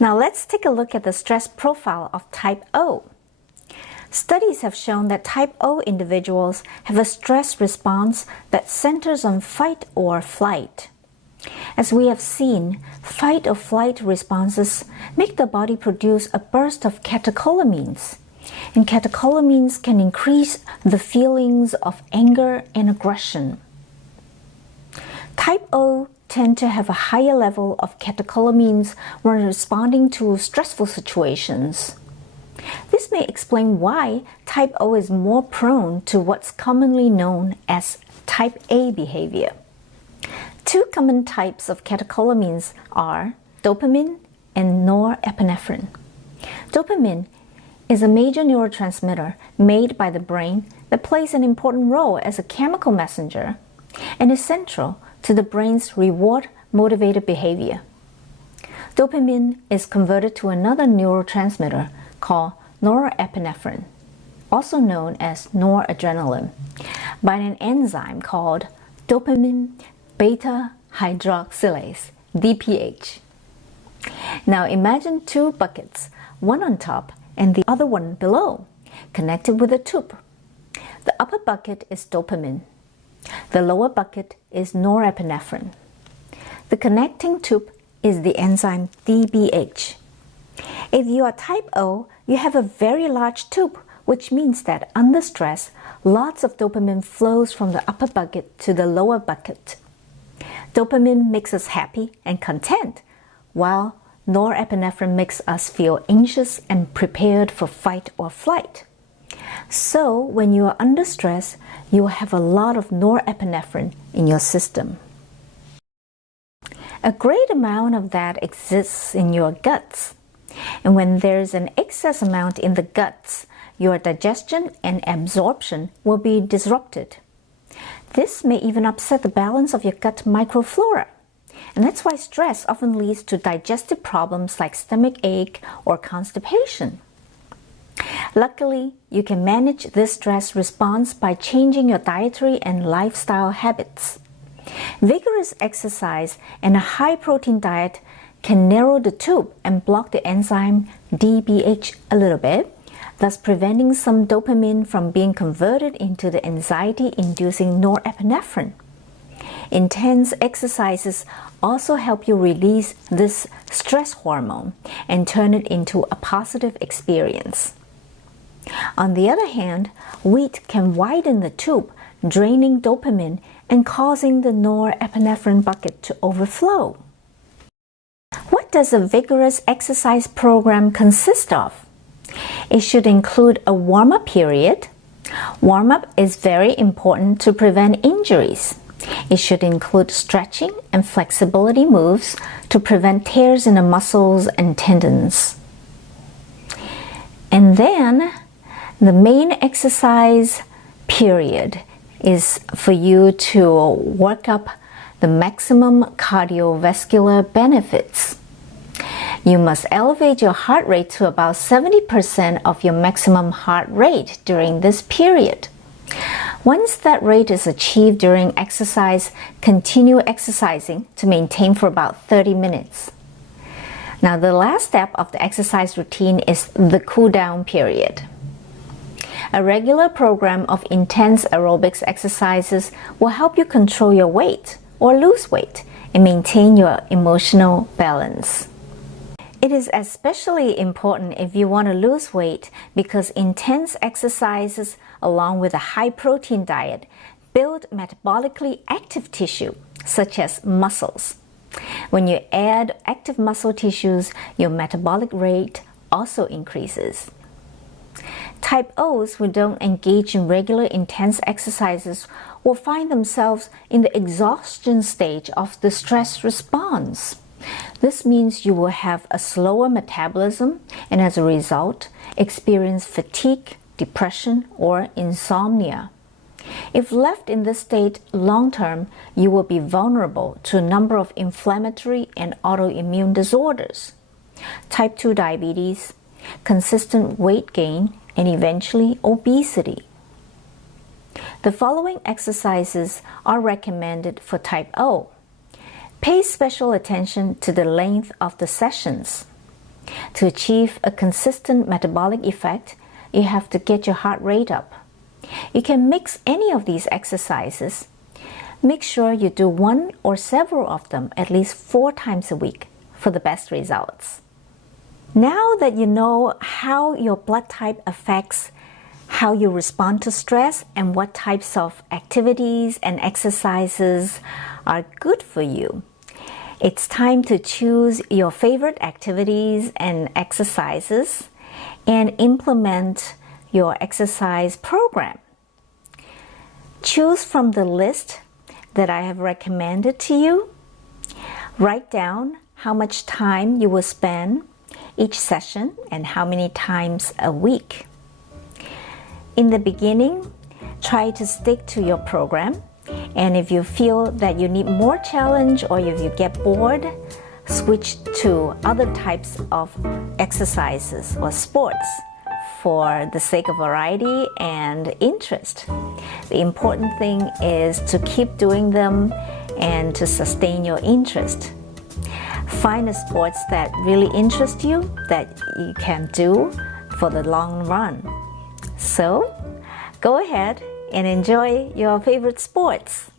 Now let's take a look at the stress profile of type O. Studies have shown that type O individuals have a stress response that centers on fight or flight. As we have seen, fight or flight responses make the body produce a burst of catecholamines, and catecholamines can increase the feelings of anger and aggression. Type O tend to have a higher level of catecholamines when responding to stressful situations. This may explain why type O is more prone to what's commonly known as type A behavior. Two common types of catecholamines are dopamine and norepinephrine. Dopamine is a major neurotransmitter made by the brain that plays an important role as a chemical messenger and is central to the brain's reward-motivated behavior. Dopamine is converted to another neurotransmitter called norepinephrine, also known as noradrenaline, by an enzyme called dopamine beta hydroxylase, DPH. Now imagine two buckets, one on top and the other one below, connected with a tube. The upper bucket is dopamine. The lower bucket is norepinephrine. The connecting tube is the enzyme DBH. If you are type O, you have a very large tube, which means that under stress, lots of dopamine flows from the upper bucket to the lower bucket. Dopamine makes us happy and content, while norepinephrine makes us feel anxious and prepared for fight or flight. So when you are under stress, you will have a lot of norepinephrine in your system. A great amount of that exists in your guts. And when there's an excess amount in the guts, your digestion and absorption will be disrupted. This may even upset the balance of your gut microflora. And that's why stress often leads to digestive problems like stomach ache or constipation. Luckily, you can manage this stress response by changing your dietary and lifestyle habits. Vigorous exercise and a high-protein diet can narrow the tube and block the enzyme DBH a little bit, thus preventing some dopamine from being converted into the anxiety-inducing norepinephrine. Intense exercises also help you release this stress hormone and turn it into a positive experience. On the other hand, wheat can widen the tube, draining dopamine and causing the norepinephrine bucket to overflow. What does a vigorous exercise program consist of? It should include a warm-up period. Warm-up is very important to prevent injuries. It should include stretching and flexibility moves to prevent tears in the muscles and tendons. And then the main exercise period is for you to work up the maximum cardiovascular benefits. You must elevate your heart rate to about 70% of your maximum heart rate during this period. Once that rate is achieved during exercise, continue exercising to maintain for about 30 minutes. Now, the last step of the exercise routine is the cool-down period. A regular program of intense aerobics exercises will help you control your weight or lose weight and maintain your emotional balance. It is especially important if you want to lose weight because intense exercises along with a high-protein diet build metabolically active tissue, such as muscles. When you add active muscle tissues, your metabolic rate also increases. Type O's who don't engage in regular intense exercises will find themselves in the exhaustion stage of the stress response. This means you will have a slower metabolism and as a result, experience fatigue, depression, or insomnia. If left in this state long term, you will be vulnerable to a number of inflammatory and autoimmune disorders, type 2 diabetes, consistent weight gain, and eventually obesity. The following exercises are recommended for type O. Pay special attention to the length of the sessions. To achieve a consistent metabolic effect, you have to get your heart rate up. You can mix any of these exercises. Make sure you do one or several of them at least 4 times a week for the best results. Now that you know how your blood type affects how you respond to stress and what types of activities and exercises are good for you, it's time to choose your favorite activities and exercises and implement your exercise program. Choose from the list that I have recommended to you. Write down how much time you will spend each session and how many times a week. In the beginning, try to stick to your program, and if you feel that you need more challenge or if you get bored, switch to other types of exercises or sports for the sake of variety and interest. The important thing is to keep doing them and to sustain your interest. Find the sports that really interest you, that you can do for the long run. So, go ahead and enjoy your favorite sports.